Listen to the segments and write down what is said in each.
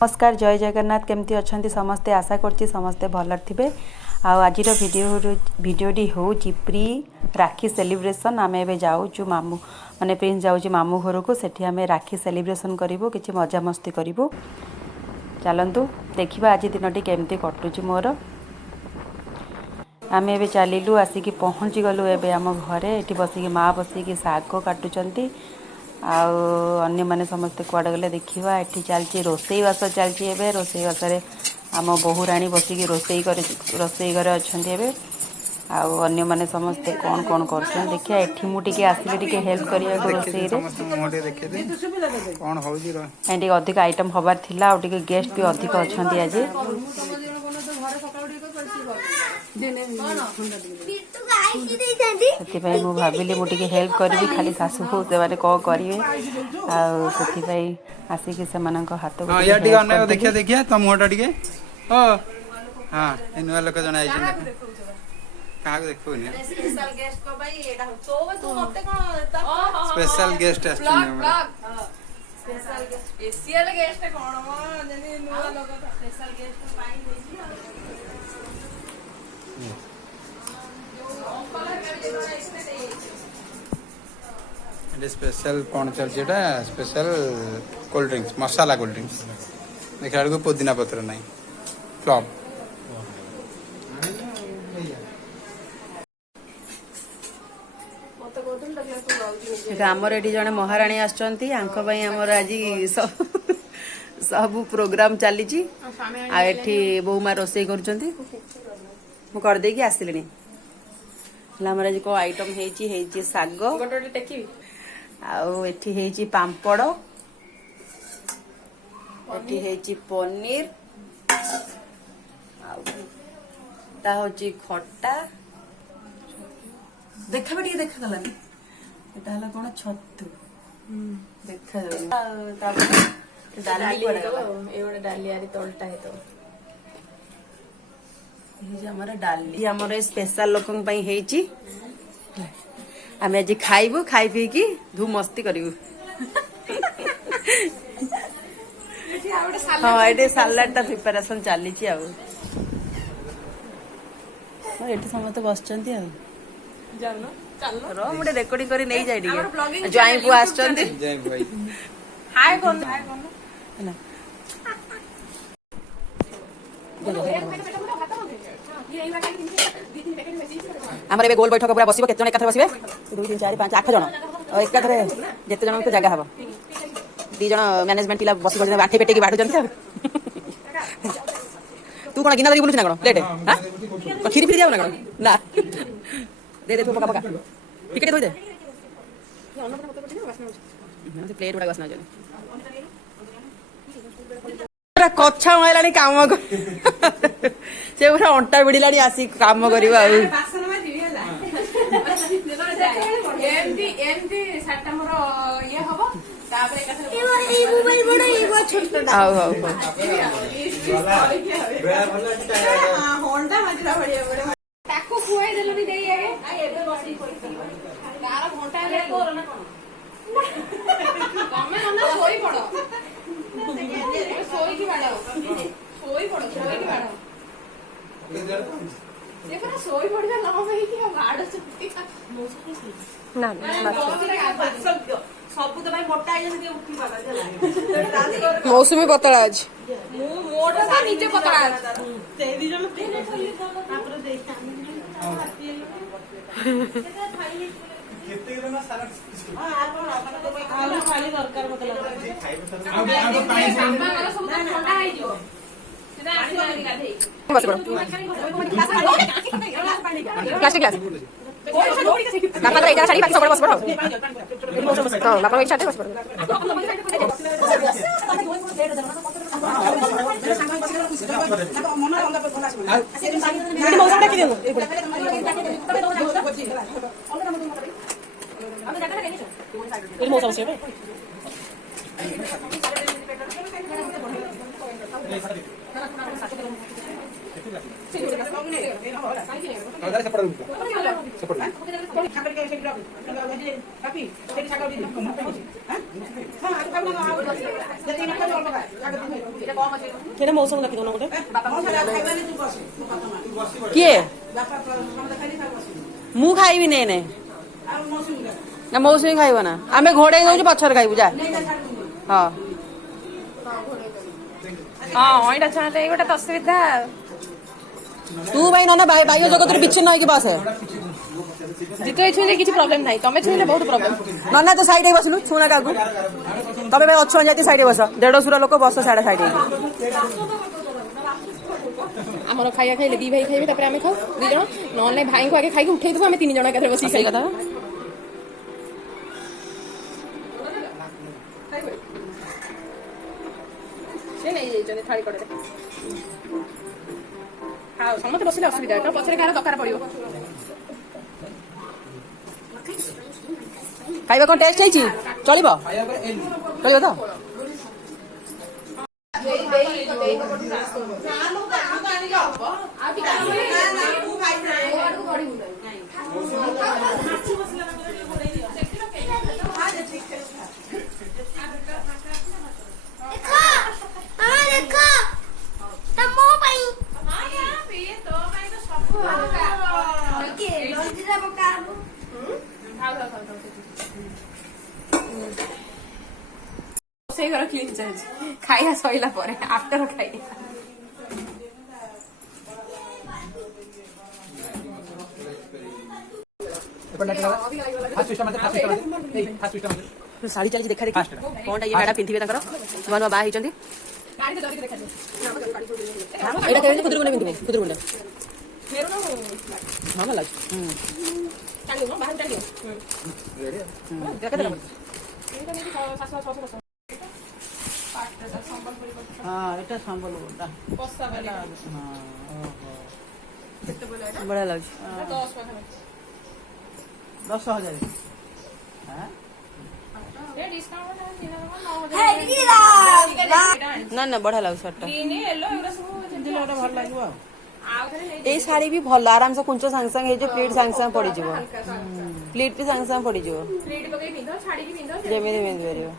नमस्कार जय जगन्नाथ केमती अच्छा समस्ते आशा करछि समस्ते भलर थिबे। आज भिडियोटी हूँ प्री राखी सेलिब्रेशन आम ए जाऊँ मामू माने प्रिंस जाऊँ मामू घर को सेठी आम राखी सेलिब्रेशन करूँ कि मजा मस्ती करूँ। चलतु देखा आज दिन केमती कटुची मोर। आम ए चलू आसिक पहुँची गलु एवं आम घरे ये बसिक माँ बसिक शाग काटुंट अन्य माने समस्ते कुआडे गले देखा। ये चलती रोसई बास चलती रोसई बास आम बोहूराणी बसिक रोसई घरे अच्छा अन्य माने समस्ते कौन कौन कर देखिए। ये मुझे आसिले हेल्प करने रोसई अधिक आइटम हबार थिला गेस्ट भी अधिक अच्छा आज से भाविली मुझे हेल्प करी खाली सासू को से कौन करेंगे आसिक से हाथ देखिए देखिए तो मुहटा टे हाँ नुआ लोक जन क्या देखो स्पेशल गेस्ट स्पेशल कौन चलती स्पेशल कोल्ड ड्रिंक्स मसाला कोल्ड ड्रिंक्स देखा बेलू पुदीना पत्र नहीं फ्लॉप आमर ये जड़े महाराणी आमर आज सब प्रोग्राम चली बहु माँ रोसई करदे आसिले आमर आज कौ आइटम है शाग आठी पापड़ एटी पनीर हूँ खटा देखा देखा गलानी एटा कौन छतु देखा डाली आमर स्पेशल लोक आम आज खाइबू खाई पी की धूम मस्ती करूँ। हाँ ये सालाड टा प्रिपेरेशन चली समस्त बस मुझे रेकर्डिंग कर नहीं जाए ज्वाई पु आस आमर ए गोल बैठक पूरा बस के बसवे 2 3 4 5 8 जन एकाथरे जिते जन को जगह हम 2 जन मैनेजमेंट पिला बस आठे पेटे बाढ़ तू कौन गिना बुलू ना कौन प्लेट हाँ खीरी फिर जाऊ ना कौन ना दे पका पका टिकट धोई दे प्लेट गुड़ा बसना कछा मारे काम से पूरा अंटा बिड़ला आसी काम कर मौसमी पतला आज नीचे पतला प्लास्टिक ग्लास बापा को शाड़ी बाकी सब बस पड़ो हां बापा को शाड़ी बस पड़ो ସେଇଟା ମୌସମ ଦେଖି ଦଉନ ଗୋଟେ କିଏ ମୁଁ ଖାଇବିନି ଏନେ ନା ମୌସୁମୀ ଖାଇବ ନା ଆମେ ଘୋଡେଇ ଦଉଛୁ ପଛରେ ଖାଇବୁ ଯା ହଁ ହଁ ଏଇଟା ଛାଣେ ଗୋଟେ ତ ଅସୁବିଧା ତୁ ଭାଇ ନନା ବାହ୍ୟ ଜଗତରୁ ବିଚ୍ଛିନ୍ନ ହେଇକି ବସେ ଜିତୁ ଏଇ ଛୁଇଁଲେ କିଛି ପ୍ରୋବ୍ଲେମ ନାହିଁ ତମେ ଛୁଇଁଲେ ବହୁତ ପ୍ରୋବ୍ଲେମ ନନା ତୁ ସାଇଡ୍ ହେଇ ବସିଲୁ ଛୁଣା କାହାକୁ ତମେ ଭାଇ ଅଛୁ ଜାତି ସାଇଡ୍ ବସ ଦେଢଶୁର ଲୋକ ବସ ସାଡେ ସାଇଡ୍ ହେଇକି ଆମର ଖାଇବା ଖାଇଲେ ଦି ଭାଇ ଖାଇବେ ତାପରେ ଆମେ ଖାଉ 2 ଜଣ ନହେଲେ ଭାଇଙ୍କୁ ଆଗେ ଖାଇକି ଉଠେଇ ଦେବୁ ଆମେ 3 ଜଣ ଏକାଥରେ ବସିକି ସେଇ ଖାଇବା କଥା ସେ ନେଇଯାଇଛନ୍ତି ଥାଳି କଡ଼ରେ ଆଉ ସମସ୍ତେ ବସିଲେ ଅସୁବିଧା ତ ପଛରେ କାହାର ଦରକାର ପଡିବ ଖାଇବା କଣ ଟେଷ୍ଟ ହେଇଛି ଚଳିବ ଚଳିବ ତ ରୋଷେଇ ଘର କ୍ଲିନ୍ ଚାଲିଛି ଖାଇବା ସଇଲା ପରେ ଆଫ୍ଟର ଖାଇବା ଶାଢୀ ଚାଲିଛି ଦେଖା ଦେଖି କଣଟା ଇଏ ମ୍ୟାଡାମ ପିନ୍ଧିବେ ତାଙ୍କର ନୂଆ ନୂଆ ବାହା ହେଇଛନ୍ତି ଏଇଟା କେମିତି ଖୁଦୁରୁକୁଣୀ ପିନ୍ଧିବେ ଖୁଦୁରୁକୁଣୀ ହଁ ଭଲ ଲାଗୁଛି ହଁ ଏଇଟା ସମ୍ବଲପୁର ବଢିଆ ଲାଗୁଛି 10,000 ନା ନା ବଢିଆ ଲାଗୁଛି ଶାଢୀଟା ଭଲ ଲାଗିବ ଏଇ ଶାଢୀ ବି ଭଲ ଆରାମସେ କୁଞ୍ଚ ସାଙ୍ଗେ ସାଙ୍ଗେ ହେଇଯିବ ପ୍ଲିଟ୍ ସାଙ୍ଗେ ସାଙ୍ଗେ ପଡିଯିବ ପ୍ଲିଟ୍ ବି ସାଙ୍ଗେ ସାଙ୍ଗେ ପଡିଯିବ ଯେମିତି ପିନ୍ଧି ପାରିବ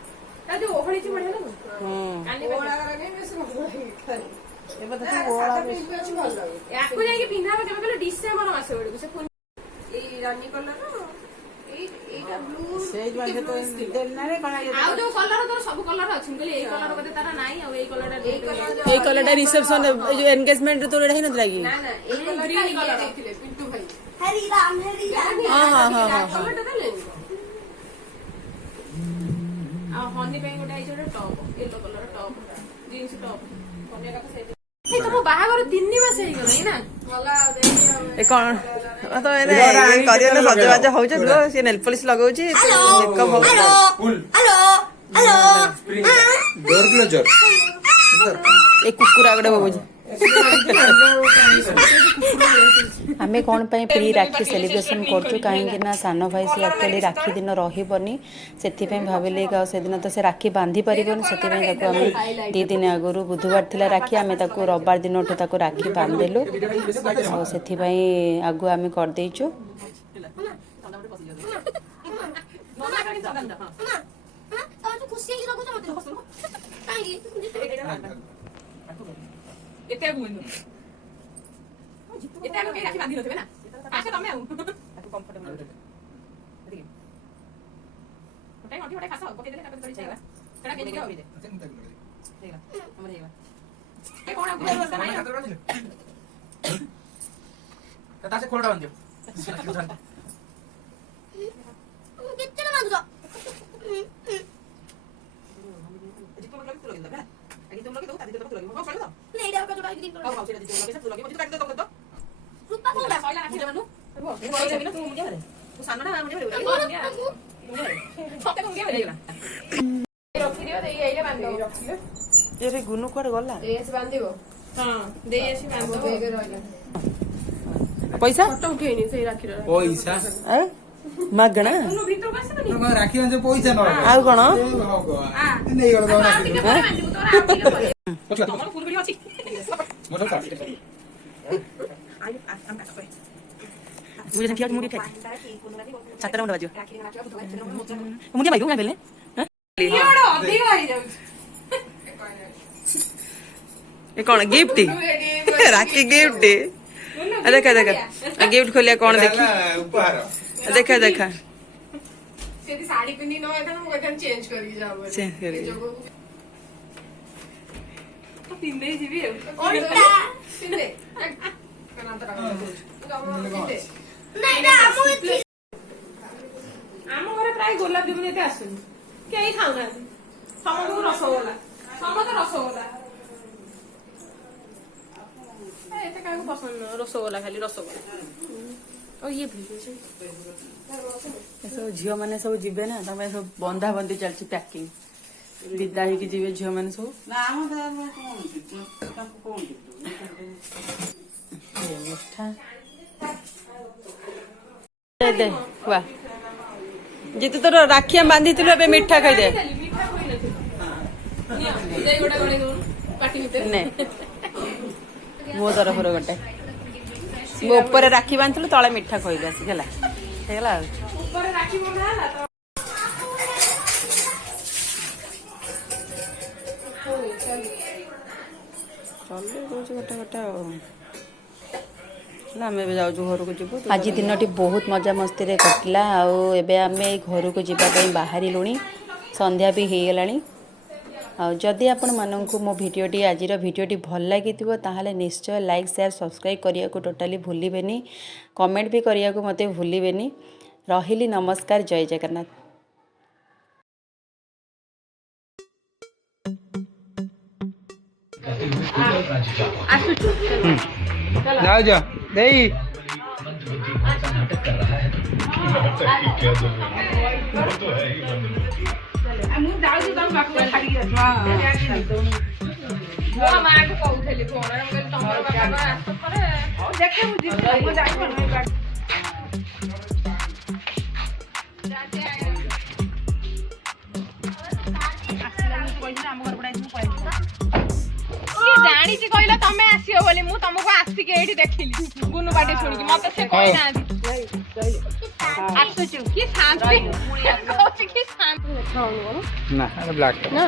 ଡିସେମ୍ବର ମାସ ବେଳକୁ ସେ ଏଇ ରାନୀ କଲର ଆଉ ଯୋଉ କଲର ତୋର ସବୁ କଲର ଅଛି କହିଲି ଏଇ କଲର ବୋଧେ ତାର ନାହିଁ ଆଉ ଏଇ କଲରଟା ରିସେପସନ ଏଇ ଯୋଉ ଏନଗେଜମେଣ୍ଟ ତୋର ଏଇଟା ହେଇନଥିଲା କି ନା ନା ଏଇ ଗ୍ରୀନ କଲର ଦେଇଥିଲେ ପିଣ୍ଟୁ ଭାଇ ହଁ ହଁ ହଁ ହଁ କଲରଟା ଦେଲେ ଆଉ ହନି ପାଇଁ ଗୋଟେ ଆଇଛି ଗୋଟେ top yellow colour top jeans top ହନିକା ସେଇ ଏଇ ତମ ବାହାଘର 3 ମାସ ହେଇଗଲାଣି ନା ଭଲ ଏ କଣ ତ କରିବ ନା ସଜବାଜ ହଉଛ ସିଏ ନେଲ ପଲିସ ଲଗାଉଛି ମେକଅପ୍ ହଉଛି ଡୋର କ୍ଲୋଜର ଏ କୁକୁରା ଗୋଟେ ବୋବୁଛି ଆମେ କ'ଣ ପାଇଁ ପ୍ରି ରାକ୍ଷୀ ସେଲିବ୍ରେସନ୍ କରୁଛୁ କାହିଁକି ନା ସାନ ଭାଇ ସେ ଆକ୍ଚୁଆଲି ରାକ୍ଷୀ ଦିନ ରହିବନି ସେଥିପାଇଁ ଭାବିଲି ଆଉ ସେଦିନ ତ ସେ ରାକ୍ଷୀ ବାନ୍ଧି ପାରିବନି ସେଥିପାଇଁ ତାକୁ ଆମେ 2 ଦିନ ଆଗରୁ ବୁଧବାର ଥିଲା ରାକ୍ଷୀ ଆମେ ତାକୁ ରବିବାର ଦିନଠୁ ତାକୁ ରାକ୍ଷୀ ବାନ୍ଧିଦେଲୁ ଆଉ ସେଥିପାଇଁ ଆଗୁଆ ଆମେ କରିଦେଇଛୁ ଏତେ ଆଗ କେହି ରାକ୍ଷୀ ବାନ୍ଧି ନଥିବେ ନା ଆଚ୍ଛା ତମେ ଆଉ ଗୋଟେ ଖାସ ପକେଇଦେଲେ ତାପରେ ତଳି ଛାଇଗଲା ସେଟା କେମିତି ହବ ଆମର ହେଇଗଲା ଏ କୋଣ ତାसे ଖୋଳଟା ବାନ୍ଧିବ କେତେ ବାନ୍ଧୁଛ ଗୁନୁ କୁଆଡେ ଗଲା ପଇସା ଉଠେଇନି ସେଇ ରାକ୍ଷୀର ପଇସା ମାଗଣା ରାକ୍ଷୀ ବାନ୍ଧି ପଇସା ନ ଆଉ କଣ ଛାତରେ ମୁଣ୍ଡ ବାଜିବ ମୁଣ୍ଡିଆ ମାରିବୁ ନା ବେଲେ ଅଧିକ ହେଇଯାଉଛି ये कौन गिफ्ट राखी गिफ्ट देखा देखा गिफ्ट खोलिया कौन देखी ଉପହାର देखा देखा ସେଠି ଶାଢୀ ପିନ୍ଧି ନ ହେଇଥାନ୍ତା ମୁଁ କହିଥାନ୍ତି ଚେଞ୍ଜ କରିକି ଯାଉ ବୋଲି। चेंज कर ପିନ୍ଧେଇ ଯିବି ଆଉ ଓଲଟା ପିନ୍ଧେ କନାନ୍ତରା ପିନ୍ଧେ ନାଇଁ ନା ଆମକୁ ଏଠି ଆମ ଘରେ ପ୍ରାୟ ଗୋଲାପ ଜାମୁନ ଏତେ ଆସୁନି କେହି ଖାଉନାହାନ୍ତି ସମସ୍ତଙ୍କୁ ରସଗୋଲା ସମସ୍ତେ ରସଗୋଲା ଏତେ କାହାକୁ ପସନ୍ଦ ନୁହଁ ରସଗୋଲା ଖାଲି ରସଗୋଲା ଓ ଇଏ ଭିଡିଓ सब झील मैंने सब जीवे ना तमें सब बंधा बंधी चलती पैकिंग विदा ही जीवे झील मैंने सब मिठा दे वाह जितु तोर राखिया बांधी थिलु एबे मिठा खाई दे ମିଠା ଖୋଇନଥିବ ଯାଇ ଗୋଟା ଗୋଟା ଦଉନୁ ପାଟି ଭିତରେ ने मो तरफ गोटे मो ऊपर राखी बांधिलु तले मिठा खोइबे आसी गेला हेला ଉପରେ ରାକ୍ଷୀ ବନ୍ଧା ହେଲା ତ आज दिन टी बहुत मजा मस्ती रे कटिला आउ एबे आमे घर को जीवा पई बाहरी लुणी संध्या भी हे गेलानी आ जदि आपण माननकु मो भिडियोटी आजिर भिडियोटी भल लागिथिबो ताहाले निश्चय लाइक शेयर सब्सक्राइब करिया को टोटली भूलिबेनी कमेंट भी करिया को मते भूलिबेनी रहिली नमस्कार जय जगन्नाथ ଯାଅ ଯାଅ ଦେଇ ମୋ ମାଆକୁ କହୁଥିଲି ଫୋନରେ ମୁଁ କହିଲି ତମର ବାପା ଆସ ପରେ କିଏ ଜାଣିଛି କହିଲ ତମେ ଆସିବ ବୋଲି ମୁଁ ତମକୁ ଆସିକି ଏଇଠି ଦେଖିଲି ଗୁନୁ ପାଟି ଶୁଣିକି ମତେ ସେ କହିନାହାନ୍ତି ଆସୁଛୁ କି ଶାନ୍ତି କହୁଛି କି ଶାନ୍ତି ନା ବ୍ଲାକ୍ ନା